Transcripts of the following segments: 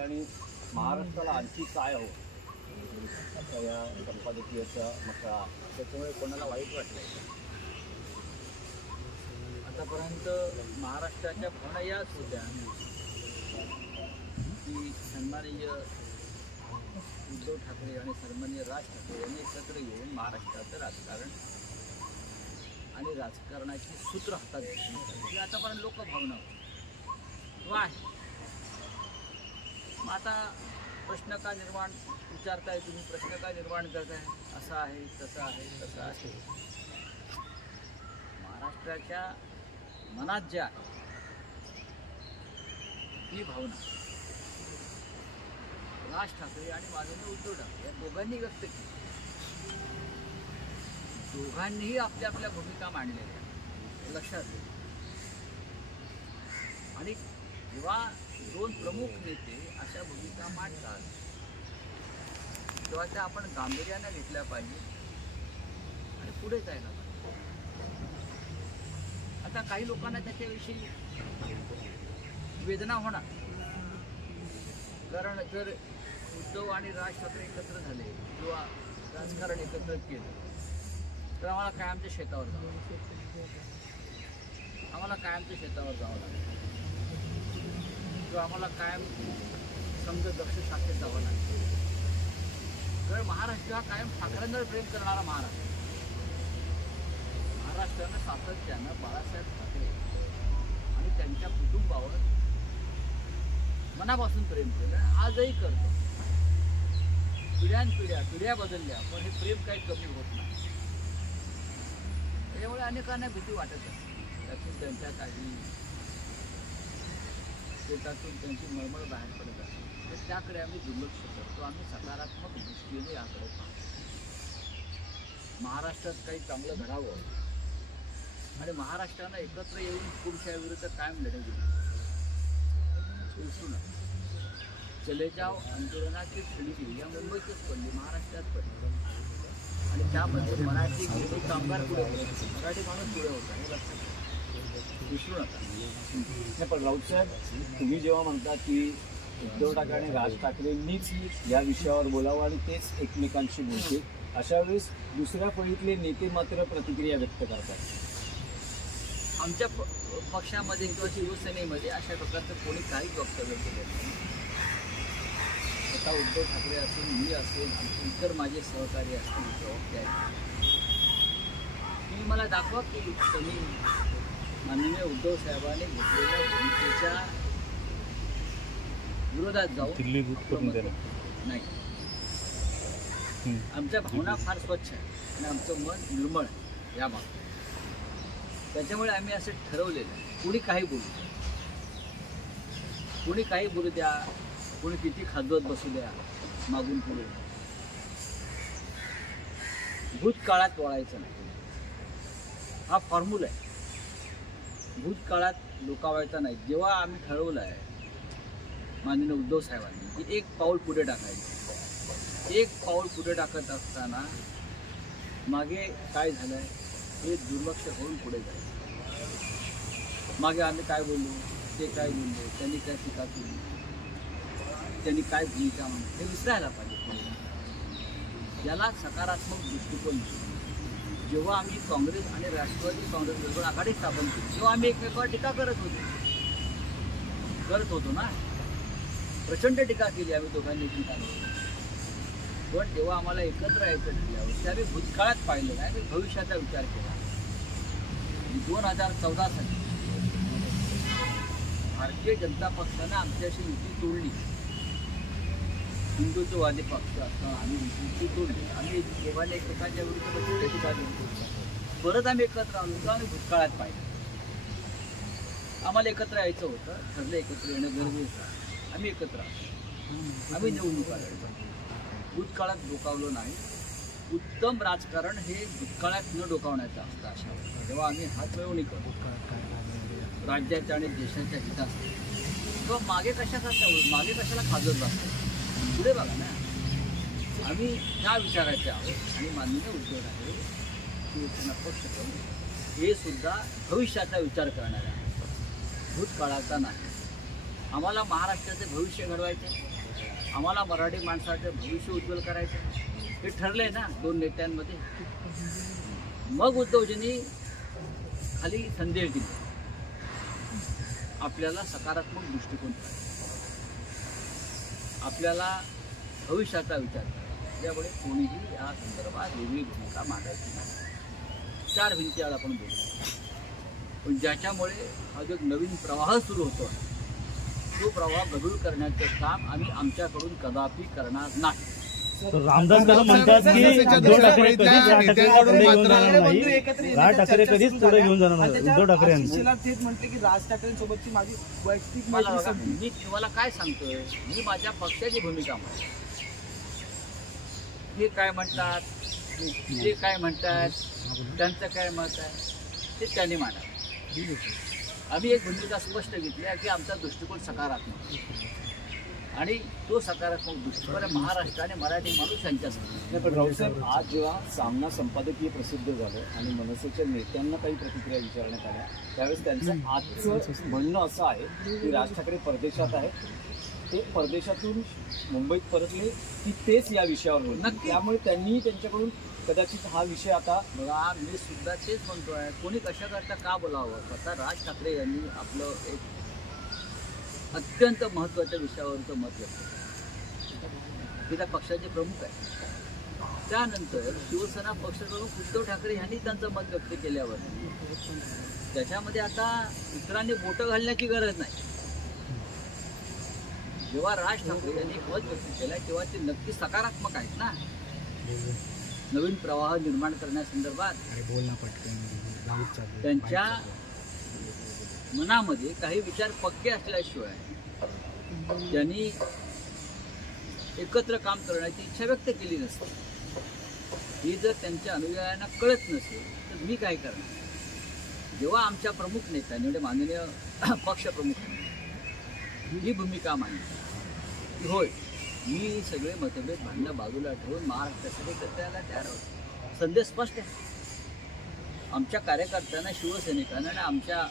आणि महाराष्ट्राला आणखी काय हवं आता या संपादकीयाचा मका, त्याच्यामुळे कोणाला वाईट वाटलं? आतापर्यंत महाराष्ट्राच्या भावना याच होत्या की सन्माननीय उद्धव ठाकरे आणि सन्माननीय राज ठाकरे यांनी एकत्र येऊन महाराष्ट्राचं राजकारण आणि राजकारणाची सूत्र हातात घेतली ही आतापर्यंत लोकभावना आहे. मग आता प्रश्न का निर्माण विचारताय तुम्ही, प्रश्न का निर्माण करताय? असं आहे, तसं आहे, तसं आहे. महाराष्ट्राच्या मनात ज्या ही भावना राज ठाकरे आणि माननीय उद्धव ठाकरे या दोघांनी व्यक्त केली. दोघांनीही आपल्या आपल्या भूमिका मांडलेल्या लक्षात घ्या. आणि जेव्हा दोन प्रमुख नेते अशा भूमिका मांडतात तेव्हा त्या आपण गांभीर्याने घेतल्या पाहिजे आणि पुढे जायला पाहिजे. आता काही लोकांना त्याच्याविषयी वेदना होणार, कारण जर उद्धव आणि राज ठाकरे एकत्र झाले किंवा राजकारण एकत्र केलं तर आम्हाला कायमच्या शेतावर जावं लागेल, आम्हाला कायमच्या शेतावर जावं लागेल किंवा आम्हाला कायम समजा दक्ष शाखेत जावं लागेल. कारण महाराष्ट्र हा कायम ठाकरेंवर प्रेम करणारा महाराष्ट्र. महाराष्ट्रानं सातत्यानं बाळासाहेब ठाकरे आणि त्यांच्या कुटुंबावर मनापासून प्रेम केलं, आजही करतो. पिढ्या बदलल्या पण हे प्रेम काही कमी होत नाही. त्यामुळे अनेकांना भीती वाटत असते, त्यातून त्यांच्या काही शेतातून त्यांची मळमळ बाहेर पडत असते, तर त्याकडे आम्ही दुर्लक्ष करतो. आम्ही सकारात्मक दृष्टीने याकडे पाहतो. महाराष्ट्रात काही चांगलं घडावं आणि महाराष्ट्रानं एकत्र येऊन पुरुषाविरुद्ध कायम लढे दिली. विसरू नका, चले जाव आंदोलनाची खिळगी या मुंबईतच पडली, महाराष्ट्रात पडली. आणि त्यामध्ये मराठी कामगार पुढे होते, मराठी माणूस पुढे होता, हे लक्षात विसरू नका. पण राऊत साहेब, तुम्ही जेव्हा म्हणता की उद्धव ठाकरे आणि राज ठाकरेंनीच या विषयावर बोलावं आणि तेच एकमेकांशी बोलतील, अशा वेळेस दुसऱ्या फळीतले नेते मात्र प्रतिक्रिया व्यक्त करतात. आमच्या पक्षामध्ये किंवा शिवसेनेमध्ये अशा प्रकारचं कोणी काहीच वक्तव्य केलं नाही. आता उद्धव ठाकरे असेल, मी असेल, आमचे इतर माझे सहकारी असतील, जबाबदारी तुम्ही मला दाखवा की तुम्ही माननीय उद्धव साहेबांनी घेतलेल्या भूमिकेच्या विरोधात जाऊन नाही. आमच्या भावना फार स्वच्छ आहे आणि आमचं मन निर्मळ आहे या बाबतीत. त्याच्यामुळे आम्ही असं ठरवलेलं आहे, कुणी काही बोलू द्या, कुणी काही बोलू द्या, कोणी किती खाजवत बसू द्या, मागून पुढे भूतकाळात वळायचं नाही. हा फॉर्म्युला आहे. भूतकाळात डोकावायचा नाही. जेव्हा आम्ही ठरवलं आहे माननीय उद्धव साहेबांनी की एक पाऊल पुढे टाकायचं, एक पाऊल पुढे टाकत असताना मागे काय झालं आहे हे दुर्लक्ष होऊन पुढे जायचं. मागे आम्ही काय बोललो, ते काय बोललो, त्यांनी काय टीका केली, त्यांनी काय भूमिका म्हणली, हे विसरायला पाहिजे. याला सकारात्मक दृष्टिकोन. जेव्हा आम्ही काँग्रेस आणि राष्ट्रवादी काँग्रेसबरोबर आघाडी स्थापन केली तेव्हा आम्ही एकमेकावर टीका करत होतो ना, प्रचंड टीका केली आम्ही दोघांनी एकमेकांवर. पण जेव्हा आम्हाला एकत्र यायचं ठरल्यावर ते आम्ही भूतकाळात पाहिलं नाही, आम्ही भविष्याचा विचार केला. 2014 साली भारतीय जनता पक्षानं आमच्याशी युती तोडली. हिंदुत्ववादी पक्ष असताना आम्ही युती तोडली. आम्ही दोघांनी एकमेकांच्या विरुद्ध प्रचंड टीका केली. परत आम्ही एकत्र आलो होतो, आम्ही भूतकाळात पाहिलं. आम्हाला एकत्र यायचं होतं, ठरलं एकत्र येणं गरजेचं आहे. आम्ही एकत्र आलो, आम्ही निवडणुका लढलो, भूतकाळात डोकावलो नाही. उत्तम राजकारण हे भूतकाळात न डोकावण्याचं असतं. अशा जेव्हा आम्ही हात मिळवणी करतो राज्याच्या आणि देशाच्या हितासाठी, किंवा मागे कशाला खाजत बसतो, पुढे बघा ना. आम्ही त्या विचाराचे आहोत आणि माननीय उद्धव ठाकरे शिवसेना पक्ष करून हे सुद्धा भविष्याचा विचार करणारे आहेत, भूतकाळाचा नाही. आम्हाला महाराष्ट्राचे भविष्य घडवायचे, आम्हाला मराठी माणसाचं भविष्य उज्ज्वल करायचं हे ठरलंय ना दोन नेत्यांमध्ये. मग उद्धवजींनी खाली संदेश दिला, आपल्याला सकारात्मक दृष्टिकोन करायचा, आपल्याला भविष्याचा विचार करायचा, त्यामुळे कोणीही या संदर्भात वेगळी भूमिका मांडायची नाही. 4 भिंतीआड आपण बोलू, पण ज्याच्यामुळे हा जो नवीन प्रवाह सुरू होतो तो प्रवाह गढूळ करण्याचं काम आम्ही आमच्याकडून कदापि करणार नाही. तर रामदास कदम म्हणतात की उद्धव ठाकरे कधीच राज ठाकरे पुढे घेऊन जाणार नाही, राज ठाकरे कधीच पुढे घेऊन जाणार नाही. उद्धव ठाकरे यांनी थेट म्हटले की राज ठाकरेंसोबतची माझी वैयक्तिक मला मैत्री बघा, संपली. मी तुम्हाला काय सांगतोय, मी माझ्या पक्षाची भूमिका मांडतो. हे काय म्हणतात, ते काय म्हणतात, त्यांचं काय मत आहे ते त्यांनी मांडा. आम्ही एक भूमिका स्पष्ट घेतली आहे की आमचा दृष्टिकोन सकारात्मक आणि तो सकारात्मक दृष्टिकोन महाराष्ट्र आणि मराठी माणूस यांच्यासाठी. नाही, पण राऊतसाहेब, आज जेव्हा सामना संपादकीय प्रसिद्ध झालं आणि मनसेच्या नेत्यांना काही प्रतिक्रिया विचारण्यात आल्या, त्यावेळेस त्यांचं आजचं म्हणणं असं आहे की राज ठाकरे परदेशात आहेत, ते परदेशातून मुंबईत परतले की तेच या विषयावर बोलले. नक्की. त्यामुळे त्यांनी त्यांच्याकडून कदाचित हा विषय आता बघा, मी सुद्धा तेच म्हणतोय, कोणी कशाकरता का बोलावं. स्वतः राज ठाकरे यांनी आपलं एक अत्यंत महत्त्वाच्या विषयावरचं मत व्यक्त केलं. ते त्या पक्षाचे प्रमुख आहेत. त्यानंतर शिवसेना पक्षप्रमुख उद्धव ठाकरे यांनी त्यांचं मत व्यक्त केल्यावर त्याच्यामध्ये आता इतरांनी बोटं घालण्याची गरज नाही. जेव्हा राज ठाकरे यांनी मत व्यक्त केलं तेव्हा ते नक्की सकारात्मक आहेत ना. नवीन प्रवाह निर्माण करण्यासंदर्भात त्यांच्या मनामध्ये काही विचार पक्के असल्याशिवाय त्यांनी एकत्र काम करण्याची इच्छा व्यक्त केली नसते. ही जर त्यांच्या अनुयायांना कळत नसेल तर मी काय करणार. जेव्हा आमच्या प्रमुख नेत्यांनी म्हणजे माननीय पक्षप्रमुखांनी ही भूमिका मांडली की होय, मी सगळे मतभेद भांडणं बाजूला ठेवून महाराष्ट्रासाठी करायला तयार आहोत, संदेश स्पष्ट आहे. आमच्या कार्यकर्त्यांना, शिवसैनिकांना आणि आमच्या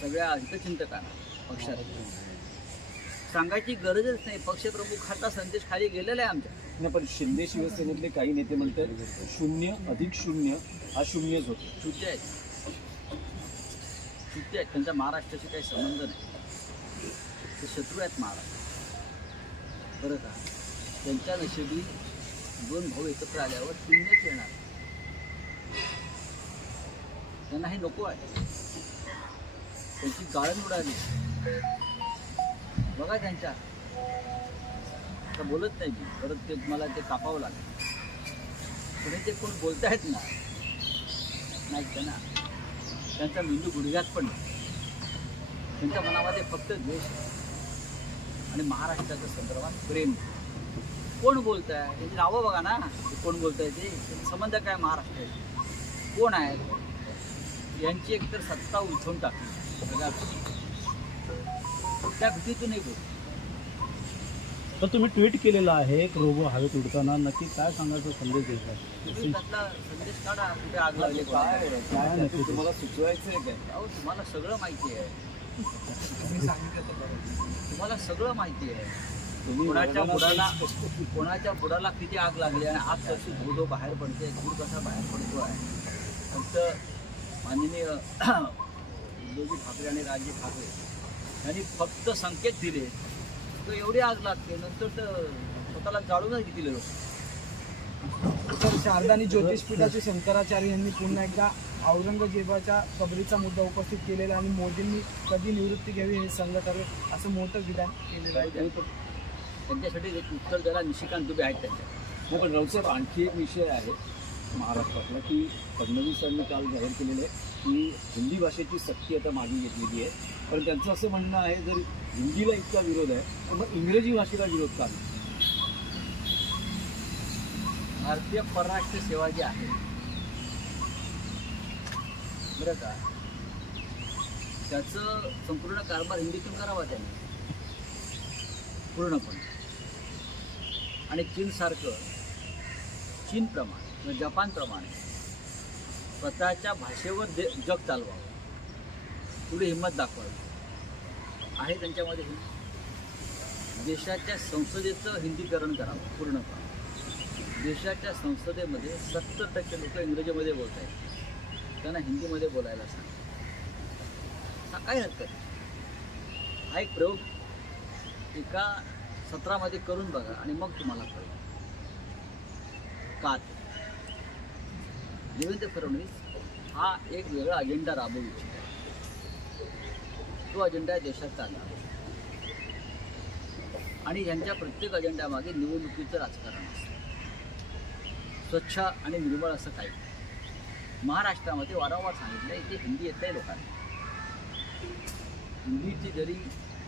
सगळ्या हितचिंतकांना पक्षात सांगायची गरजच नाही. पक्षप्रमुख हाचा संदेश खाली गेलेला आहे आमच्या. नाही, पण शिंदे शिवसेनेतले काही नेते म्हणतात 0+0 हा 0च होतो. चुकी आहेत, चुकी आहेत. त्यांचा महाराष्ट्राशी काही संबंध नाही. ते शत्रू आहेत महाराष्ट्र, बरं का. त्यांच्या नशिबी 2 भाऊ एकत्र आल्यावर 0च येणार. त्यांना हे नको आहे. त्यांची गाळण उडाली बघा त्यांच्या. आता बोलत नाही मी, परत ते मला ते कापावं लागेल. पुढे ते कोण बोलतायत ना, नाही त्यांना त्यांचा मेंदू गुडघ्यात पण नाही. त्यांच्या मनामध्ये फक्त द्वेष आणि महाराष्ट्राच्या संदर्भात प्रेम. कोण बोलत आहे त्याची नावं बघा ना, कोण बोलत आहे ते, त्याचा संबंध काय महाराष्ट्राशी, कोण आहेत. यांची एकतर सत्ता उलथून टाकली त्या भीतीतूनही बोल. तर तुम्ही ट्विट केलेलं आहे एक रोबो हवेत उडताना, नक्की काय सांगायचा संदेश देता? तुम्ही त्यातला संदेश काढा. कुठे आग लागली काय काय नक्की तुम्हाला सुचवायचं आहे काय? अहो, तुम्हाला सगळं माहिती आहे. तुम्हाला सगळं माहिती आहे. तुम्ही कोणाच्या बुडाला किती आग लागली आणि आग कशी धो बाहेर पडते, धूर कसा बाहेर पडतो आहे. फक्त माननीय उद्धवजी ठाकरे आणि राजजी ठाकरे यांनी फक्त संकेत दिले तर एवढी आग लागते, नंतर तर स्वतःला जाळूनच घेतले लोक. तर शारदा आणि ज्योतिषपीठाचे शंकराचार्य यांनी पुन्हा एकदा औरंगजेबाच्या कबरीचा मुद्दा उपस्थित केलेला आणि मोदींनी कधी निवृत्ती घ्यावी हे सांगत ठरवे असं मोठं विधान केलेलं आहे. त्यांच्यासाठी एक उत्तर द्यायला निशिकांत दुबे आहेत त्यांच्या. हो, पण राऊतसाहेब, आणखी एक विषय आहे महाराष्ट्रातला की फडणवीसांनी काल जाहीर केलेलं आहे की हिंदी भाषेची सक्ती आता मागे घेतलेली आहे. पण त्यांचं असं म्हणणं आहे, जर हिंदीला इतका विरोध आहे तर मग इंग्रजी भाषेला विरोध का नाही? भारतीय परराष्ट्र सेवा जी आहे बरं का, त्याचं संपूर्ण कारभार हिंदीतून करावा त्यांनी पूर्णपणे. आणि चीनप्रमाणे जपानप्रमाणे स्वतःच्या भाषेवर जग चालवावं, पुढे हिंमत दाखवावी आहे त्यांच्यामध्ये. देशाच्या संसदेचं हिंदीकरण करावं पूर्णपणे. देशाच्या संसदेमध्ये 70% लोक इंग्रजीमध्ये बोलत आहेत, त्यांना हिंदीमध्ये बोलायला सांगा. काय हरकत आहे? हा एक प्रयोग एका सत्रामध्ये करून बघा आणि मग तुम्हाला कळेल का ते. देवेंद्र फडणवीस हा एक वेगळा अजेंडा राबवू इच्छित आहे. तो अजेंडा देशात चालला आणि यांच्या प्रत्येक अजेंड्यामागे निवडणुकीचं राजकारण असतं. स्वच्छ आणि निर्मळ असं काही. महाराष्ट्रामध्ये वारंवार सांगितलं इथे हिंदी येत आहे लोकांना. हिंदीची जरी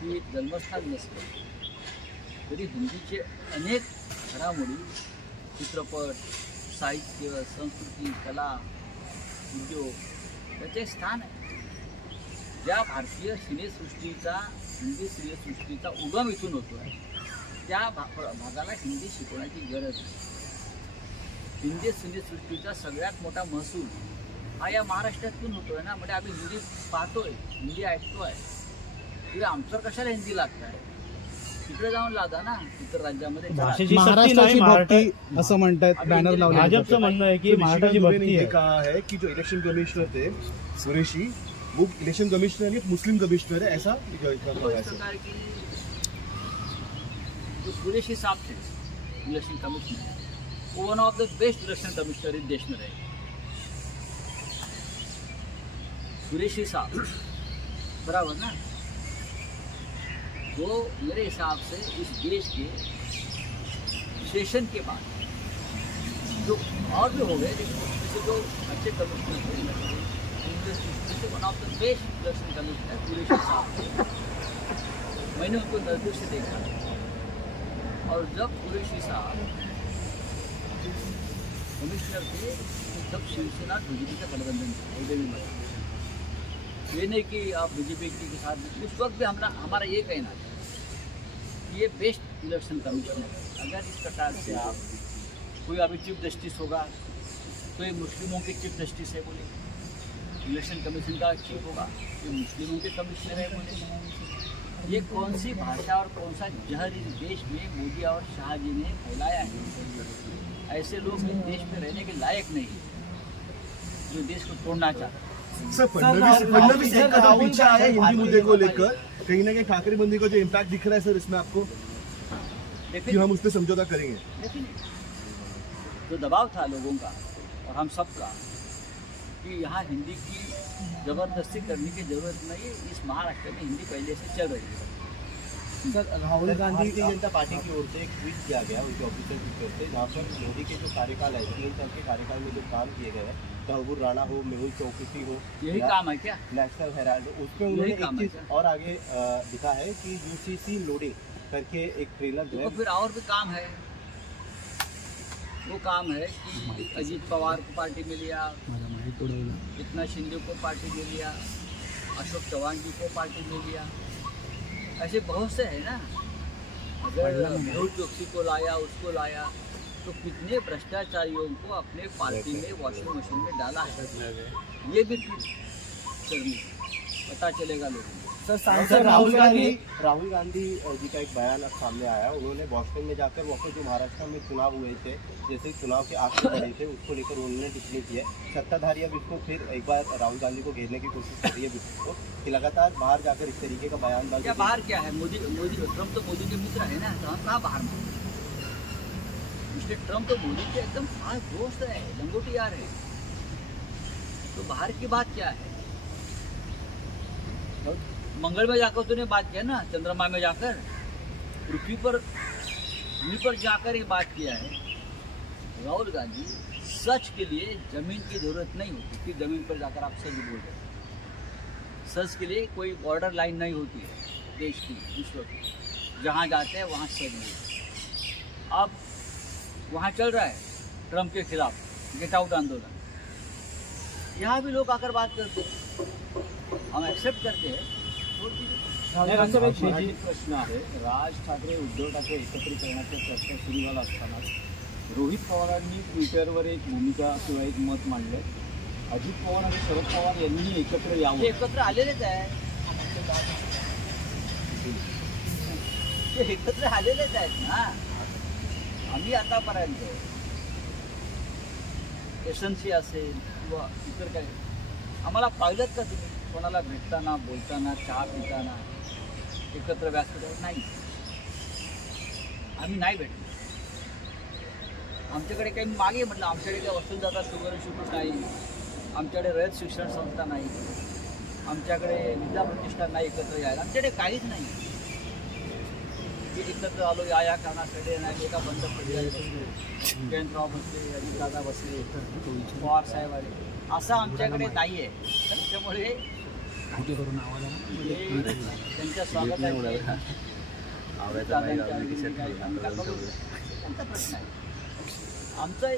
ही जन्मस्थान नसली तरी हिंदीचे अनेक घडामोडी, चित्रपट, साहित्य, संस्कृती, कला, उद्योग त्याचे स्थान आहे. ज्या भारतीय सिनेसृष्टीचा, हिंदी सिनेसृष्टीचा उगम इथून होतो आहे त्या भागाला हिंदी शिकवण्याची गरज आहे. हिंदी सिनेसृष्टीचा सगळ्यात मोठा महसूल हा या महाराष्ट्रातून होतोय ना. म्हणजे आम्ही हिंदी पाहतोय, हिंदी ऐकतोय, तिथे आमचं कशाला हिंदी लागत आहे? तिकडे जाऊन लादा ना इतर राज्यामध्ये. भाषेची सक्ती नाही महाराष्ट्राची मराठी भक्ती असं म्हणतात, बॅनर लावले. भाजपचं म्हणणं आहे की महाराष्ट्राची भक्ती आहे. कहा है कि जो इलेक्शन कमिश्नर थे सुरेशी, वो इलेक्शन कमिश्नर नहीं मुस्लिम कमिश्नर है, ऐसा तो इस प्रकार की जो कुरेशी साहब थे इलेक्शन कमिश्नर, वो one of the best election commissioner in देश में रहे. कुरेशी साहब बराबर ना, वो मेरे हिसाब से इस देश के सेशन के बाद जो और भी हो गए, जैसे जो अच्छे कमिश्नर थे, जैसे one of the best election commissioner Qureshi sahab थे. मैंने उनको नजदीक से देखा और जब कुरेशी साहब कमिश्नर थे तब शिवसेना बीजेपी का गठबंधन था. ये नहीं कि आप बीजेपी के साथ, उस वक्त भी हमारा ये कहना था कि ये बेस्ट इलेक्शन कमीशन है. अगर इस प्रकार से आप कोई अभी चीफ जस्टिस होगा तो ये मुस्लिमों के चीफ जस्टिस है बोले, इलेक्शन कमीशन का चीफ होगा ये मुस्लिमों के कमिश्नर है बोले. ये कौन सी भाषा और कौन सा जहर इस देश में मोदी और शाह जी ने फैलाया है? ऐसे लोग इस देश में रहने के लायक नहीं जो देश को तोड़ना चाहते हैं. सर फडणवीस एक कदम पीछे आया हिंदी मुद्दे को लेकर. कहीं ना कहीं ठाकरे बंदी का जो इम्पैक्ट दिख रहा है सर इसमें आपको, कि हम उस पर समझौता करेंगे? लेकिन जो दबाव था लोगों का और हम सब का कि यहाँ हिंदी की जबरदस्ती करने की जरूरत नहीं है. इस महाराष्ट्र में हिंदी पहले से चल रही है. सर राहुल गांधी भारतीय जनता पार्टी की ओर से एक ट्वीट किया गया उनके ऑफिशियल ट्विटर से, जहाँ पर मोदी के जो कार्यकाल है 3 साल के कार्यकाल में जो काम किए गए हैं, तहबूर राणा हो, मेहुल चौकसी हो, यही काम है क्या? नेशनल हेराल्ड, उसमें उन्होंने एक चीज और आगे लिखा है कि यूसीसी लोडिंग करके एक ट्रेलर जो तो है. फिर और भी काम है. वो काम है कि अजीत पवार को पार्टी में लिया, एकनाथ शिंदे को पार्टी में लिया, अशोक चौहान जी को पार्टी में लिया. ऐसे बहुत से है ना. अगर मेहुल चौकसी को लाया, उसको लाया, तो कितने भ्रष्टाचारियों को अपने पार्टी में वॉशिंग मशीन में डाला है. ये भी करनी पता चलेगा लोगों को. सर सांसद राहुल गांधी जी का एक बयान अब सामने आया. उन्होंने बॉस्टन में जाकर वहाँ पे जो महाराष्ट्र में चुनाव हुए थे, जैसे चुनाव के आखिर बढ़े थे, उसको लेकर उन्होंने टिप्पणी की है. सत्ताधारी अब इसको फिर एक बार राहुल गांधी को घेरने की कोशिश कर रही है विपक्ष को, कि लगातार बाहर जाकर इस तरीके का बयान क्या बाहर क्या है? मोदी ट्रम्प तो मोदी के मित्र है ना, तो हम कहाँ बाहर मांगे? मिस्टर ट्रम्प तो मोदी के एकदम खास दोस्त है, लंगोटियार है. तो बाहर की बात क्या है? मंगल में जाकर तूने बात किया ना, चंद्रमा में जाकर, पृथ्वी पर जाकर ये बात किया है. राहुल गांधी सच के लिए जमीन की जरूरत नहीं होती कि जमीन पर जाकर आप सच बोल रहे. सच के लिए कोई बॉर्डर लाइन नहीं होती है देश की, विश्व की. जहाँ जाते हैं वहाँ सच नहीं. अब वहाँ चल रहा है ट्रम्प के खिलाफ गेट आउट आंदोलन. यहाँ भी लोग आकर बात करते हैं, हम एक्सेप्ट करते हैं. मराठी प्रश्न आहे. राज ठाकरे उद्धव ठाकरे एकत्रीकरणाच्या चर्चा सुरू झाला असताना रोहित पवारांनी ट्विटरवर एक भूमिका किंवा एक मत मांडलं. अजित पवार आणि शरद पवार यांनी एकत्र यावं. ते एकत्र आलेलेच आहे. ते एकत्र आलेलेच आहेत ना. आम्ही आतापर्यंत एसएनसी असेल किंवा इतर काही आम्हाला पाहिलं का तुम्ही कोणाला भेटताना बोलताना चहा पिताना एकत्र व्यासपीठावर नाही. आम्ही नाही भेटलो. आमच्याकडे काही मागे म्हटलं आमच्याकडे काही वसुंधरा शुगर इन्स्टिट्यूट नाही, आमच्याकडे रयत शिक्षण संस्था नाही, आमच्याकडे विद्या प्रतिष्ठान नाही एकत्र यायला. आमच्याकडे काहीच नाही. एकत्र आलो या कारणासाठी नाही. एका बंद पर्याय बसले, जयंतराव बसले, अजितदादा बसले, पवार साहेब आले, असं आमच्याकडे नाही आहे. त्याच्यामुळे त्यांच्या स्वागताचे त्यांचा प्रश्न आहे. आमचं